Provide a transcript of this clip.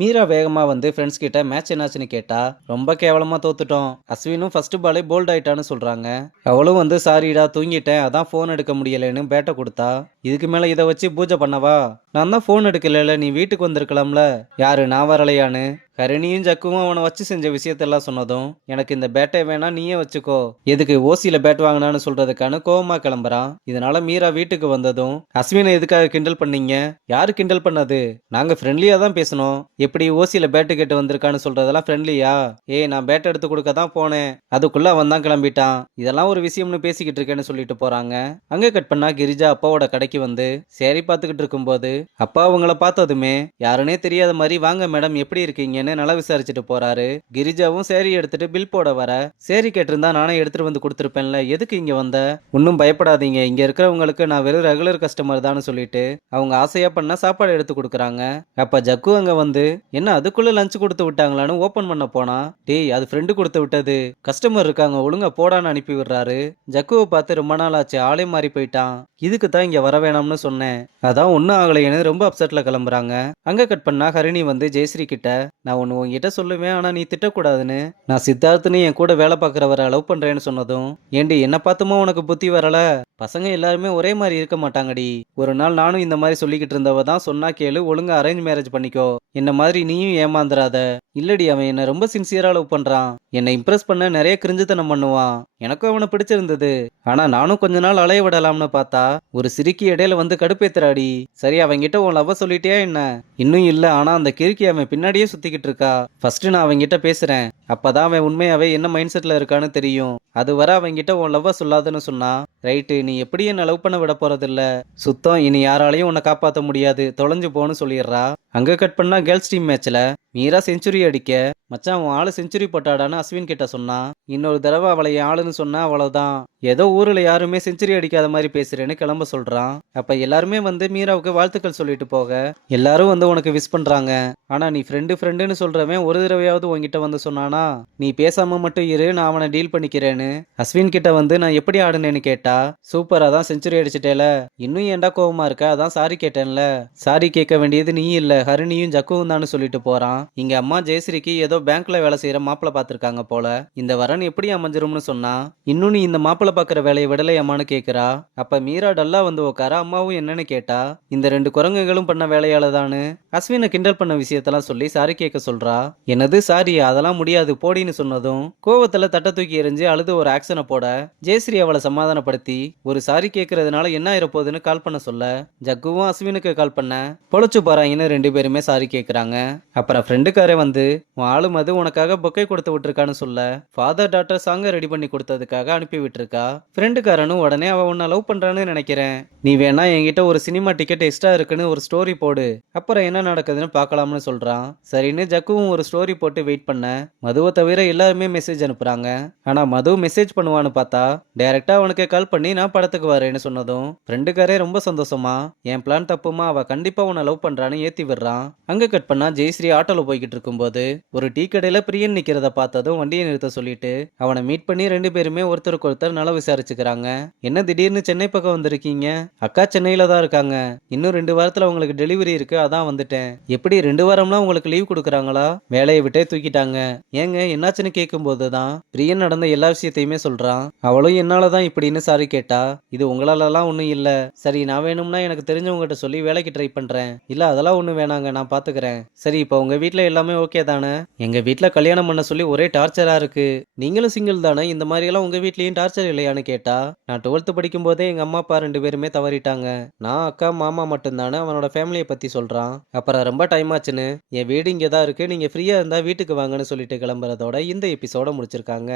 மீரா வேகமா வந்து ஃப்ரெண்ட்ஸ் கிட்ட மேட்ச் என்னாச்சுன்னு கேட்டா ரொம்ப கேவலமா தோத்துட்டோம். அஸ்வினும் ஃபர்ஸ்ட் பாலே போல்ட் ஆயிட்டான்னு சொல்றாங்க. அவளும் வந்து சாரிடா தூங்கிட்டேன் அதான் ஃபோன் எடுக்க முடியலன்னு பேட்டை கொடுத்தா. இதுக்கு மேல இதை வச்சு பூஜை பண்ணவா? நான் தான் ஃபோன் எடுக்கல, நீ வீட்டுக்கு வந்திருக்கலாம்ல. யாரு நான் வரலையான்னு ஹரிணியும் ஜக்குவும் அவனை வச்சு செஞ்ச விஷயத்தெல்லாம் சொன்னதும் எனக்கு இந்த பேட்டை வேணா நீயே வச்சுக்கோ, எதுக்கு ஓசியில பேட் வாங்கினான்னு சொல்றதுக்கான கோவமா கிளம்புறான். இதனால மீரா வீட்டுக்கு வந்ததும் அஸ்வினை எதுக்காக கிண்டல் பண்ணீங்க? யாரு கிண்டல் பண்ணது? நாங்க ஃப்ரெண்ட்லியா தான் பேசணும். எப்படி ஓசியில பேட்டு கேட்டு வந்திருக்கான்னு சொல்றதெல்லாம் ஃப்ரெண்ட்லியா? ஏய் நான் பேட் எடுத்து கொடுக்க தான் போனேன், அதுக்குள்ள அவன் தான் கிளம்பிட்டான். இதெல்லாம் ஒரு விஷயம்னு பேசிக்கிட்டு இருக்கேன்னு சொல்லிட்டு போறாங்க. அங்க கட் பண்ணா கிரிஜா அப்பாவோட கடைக்கு வந்து சேரி பார்த்துக்கிட்டு இருக்கும்போது அப்பா அவங்கள பார்த்ததுமே யாருன்னே தெரியாத மாதிரி வாங்க மேடம் எப்படி இருக்கீங்கன்னு நல்லா விசாரிச்சுட்டு போறாரு. கிரிஜாவும் சேரி எடுத்துட்டு பில் போட வர, சேரி கேட்டிருந்தா நானே எடுத்துட்டு வந்து கொடுத்துருப்பேன்ல, எதுக்கு இங்க வந்த? ஒன்னும் பயப்படாதீங்க, இங்க இருக்கிறவங்களுக்கு நான் வெறும் ரெகுலர் கஸ்டமர் தான் சொல்லிட்டு அவங்க ஆசையா பண்ண சாப்பாடு எடுத்து கொடுக்குறாங்க. அப்ப ஜக்கு அங்க வந்து என்ன அதுக்குள்ள லஞ்ச் கொடுத்து விட்டாங்களான்னு ஓபன் பண்ண போனா, டேய் அது ஃப்ரெண்டு கொடுத்து விட்டது, கஸ்டமர் இருக்காங்க ஒழுங்கா போடான்னு அனுப்பி விடுறாரு. ஜக்குவை பார்த்து ரொம்ப நாள் ஆச்சு, ஆளே மாறி போயிட்டான், இதுக்கு தான் இங்க வர வேணாம்னு சொன்னேன், அதான் ஒன்னும் ஆகலைன்னு ரொம்ப அப்செட்ல கிளம்புறாங்க. அங்க கட் பண்ணா ஹரிணி வந்து ஜெயஸ்ரீ கிட்ட நான் ஒன்னு உங்ககிட்ட சொல்லுவேன் ஆனா நீ திட்டக்கூடாதுன்னு, நான் சித்தார்த்துன்னு என் கூட வேலை பார்க்குறவரை லவ் பண்றேன்னு சொன்னதும் ஏண்டி என்ன பார்த்துமா உனக்கு புத்தி வரல? பசங்க எல்லாருமே ஒரே மாதிரி இருக்க மாட்டாங்கடி. ஒரு நாள் நானும் இந்த மாதிரி சொல்லிக்கிட்டு இருந்தவ தான் சொன்னா கேளு, ஒழுங்கா அரேஞ்ச் மேரேஜ் பண்ணிக்கோ, என்ன மாதிரி நீயும் ஏமாந்துராத. இல்லடி அவன் என்ன ரொம்ப சின்சியரா லவ் பண்றான், என்னை இம்ப்ரெஸ் பண்ண நிறைய கிரிஞ்சுத்தனம் பண்ணுவான், எனக்கும் அவனை பிடிச்சிருந்தது, ஆனா நானும் கொஞ்ச நாள் அலைய விடலாம்னு பார்த்தா ஒரு சிரிக்கி இடையில வந்து கடுப்பேத்துறாடி. சரி அவங்கிட்ட உன் லவ் சொல்லிட்டியா என்ன? இன்னும் இல்ல, ஆனா அந்த கிறுக்கி அவன் பின்னாடியே சுத்திக்கிட்டு இருக்கா. ஃபர்ஸ்ட் நான் அவங்கிட்ட பேசுறேன், அப்பதான் அவன் உண்மையாவே என்ன மைண்ட் செட்ல இருக்கான்னு தெரியும். அது வர அவங்கிட்ட உன் லவ்வ சொல்லாதுன்னு சொன்னா, ரைட்டு நீ எப்படி என்ன லவ் பண்ண விட போறதில்ல, சுத்தம் இனி யாராலையும் உன்னை காப்பாற்ற முடியாது, தொலைஞ்சு போன்னு சொல்லிடுறா. அங்க கட் பண்ணா கேர்ள்ஸ் டீம் மேட்ச்ல மீரா செஞ்சுரி அடிக்க, மச்சான் உன் ஆளு செஞ்சுரி போட்டாடான்னு அஸ்வின் கிட்ட சொன்னா, இன்னொரு தடவை அவளை என் ஆளுன்னு சொன்னா அவ்வளவுதான், ஏதோ ஊர்ல யாருமே செஞ்சுரி அடிக்காத மாதிரி பேசுறேன்னு கிளம்ப சொல்றான். அப்ப எல்லாருமே வந்து மீராவுக்கு வாழ்த்துக்கள் சொல்லிட்டு போக எல்லாரும் வந்து உனக்கு விஷ் பண்றாங்க. ஆனா நீ ஃப்ரெண்டுன்னு சொல்றவன் ஒரு தடவையாவது உன்கிட்ட வந்து சொன்னானா? நீ பேசாம மட்டும் இரு, நான் அவனை டீல் பண்ணிக்கிறேன்னு அஸ்வின் கிட்ட வந்து நான் எப்படி ஆடுனேன்னு கேட்டா, சூப்பரா தான் செஞ்சுரி அடிச்சிட்டேல, இன்னும் ஏன்டா கோவமா இருக்க, அதான் சாரி கேட்டேன்ல. சாரி கேட்க வேண்டியது நீ இல்ல ஹரிணியும் ஜக்குவும் தான் சொல்லிட்டு போறான். இங்க அம்மா ஜெயஸ்ரீக்கு ஏதோ பேங்க்ல வேலை செய்யற மாப்பிள்ள பாத்திருக்காங்க போல, இந்த வரன் எப்படி அமைஞ்சிரும்னு சொன்னா, இன்னும் நீ இந்த மாப்பிள்ள பாக்குற வேலையை விடலையம்மான்னு கேக்குறா. அப்ப மீரா டல்லா வந்து உட்கார அம்மாவும் என்னன்னு கேட்டா, இந்த ரெண்டு குரங்குகளும் பண்ண வேலையால தானு அஸ்வினை கிண்டல் பண்ண விஷயத்தெல்லாம் சொல்லி சாரி கேட்க சொல்றா. என்னது சாரி, அதெல்லாம் முடியாது போடின்னு சொன்னதும் கோவத்துல தட்ட தூக்கி எறிஞ்சு அழுது ஒரு ஆக்ஷனை போட ஜெயஸ்ரீ அவளை சமாதானப்படுத்தி ஒரு சாரி கேட்கறதுனால என்ன ஆயிரப்போகுதுன்னு கால் பண்ண சொல்ல ஜக்குவும் அஸ்வினுக்கு கால் பண்ண பொழைச்சு போறாங்கன்னு ரெண்டு பேருமே சாரி கேட்கறாங்க. அப்புறம் ஃப்ரெண்டுக்காரே வந்து உன் ஆளு மது உனக்காக பொக்கை கொடுத்து விட்டுருக்கான்னு சொல்ல ஃபாதர் டாட்டர் சாங்க ரெடி பண்ணி கொடுத்ததுக்காக அனுப்பி விட்டுருக்கா. ஃப்ரெண்டுக்காரனும் உடனே அவ உன்னை லவ் பண்றான்னு நினைக்கிறேன், நீ வேணா என்கிட்ட ஒரு சினிமா டிக்கெட் எக்ஸ்ட்ரா இருக்குன்னு ஒரு ஸ்டோரி போடு, அப்புறம் என்ன நடக்குதுன்னு பார்க்கலாம்னு சொல்றான். சரின்னு ஜக்குவும் ஒரு ஸ்டோரி போட்டு வெயிட் பண்ண மதுவை தவிர எல்லாருமே மெசேஜ் அனுப்புறாங்க. ஆனா மது மெசேஜ் பண்ணுவான்னு பார்த்தா டைரக்டா அவனுக்கு கால் பண்ணி நான் படத்துக்கு வரேன்னு சொன்னதும் ஃப்ரெண்டுக்காரே ரொம்ப சந்தோஷமா என் பிளான் தப்புமா, அவ கண்டிப்பா உன்னை லவ் பண்றான்னு ஏத்தி விடுறான். அங்க கட் பண்ணா ஜெயஸ்ரீ ஆட்டோல போய்கிட்டு இருக்கும்போது ஒரு டீ கடையில பிரியன் நிக்கிறத பார்த்ததும் வண்டியை நிறுத்த சொல்லிட்டு அவனை மீட் பண்ணி ரெண்டு பேருமே ஒருத்தருக்கு ஒருத்தர் நல்லா விசாரிச்சுக்கிறாங்க. என்ன திடீர்னு சென்னை பக்கம் வந்திருக்கீங்க? அக்கா சென்னையில தான் இருக்காங்க, இன்னும் 2 வாரத்துல உங்களுக்கு டெலிவரி இருக்கு, அதான் வந்துட்டேன். எப்படி 2 வாரம்லாம் உங்களுக்கு லீவ் கொடுக்குறாங்களா? வேலையை விட்டே தூக்கிட்டாங்க. ஏங்க என்னாச்சுன்னு கேட்கும் போதுதான் பிரியன் நடந்த எல்லா விஷயத்தையுமே சொல்றான். அவளும் என்னாலதான் இப்படின்னு சாரி கேட்டா, இது உங்களாலலாம் ஒண்ணும் இல்ல, சரி நான் வேணும்னா எனக்கு தெரிஞ்சவங்ககிட்ட சொல்லி வேலைக்கு ட்ரை பண்றேன், இல்ல அதெல்லாம் ஒண்ணும் வேணாங்க நான் பாத்துக்கிறேன். சரி இப்போ உங்க வீட்ல எல்லாமே ஓகே தானே? எங்க வீட்ல கல்யாணம் பண்ண சொல்லி ஒரே டார்ச்சரா இருக்கு, நீங்களும் சிங்கிள் தானே, இந்த மாதிரி எல்லாம் உங்க வீட்லயும் டார்ச்சர் இல்லையான்னு கேட்டா, நான் 12th படிக்கும் போதே எங்க அம்மா அப்பா 2 பேருமே தவறிட்டாங்க, நான் அக்கா மாமா மட்டும்தானே அவனோட ஃபேமிலியை பத்தி சொல்றான். அப்புறம் ரொம்ப டைம் ஆச்சுன்னு என் வீடு இங்கே தான் இருக்கு, நீங்க ஃப்ரீயா இருந்தா வீட்டுக்கு வாங்கன்னு சொல்லிட்டு கிளம்புறதோட இந்த எபிசோட முடிச்சிருக்காங்க.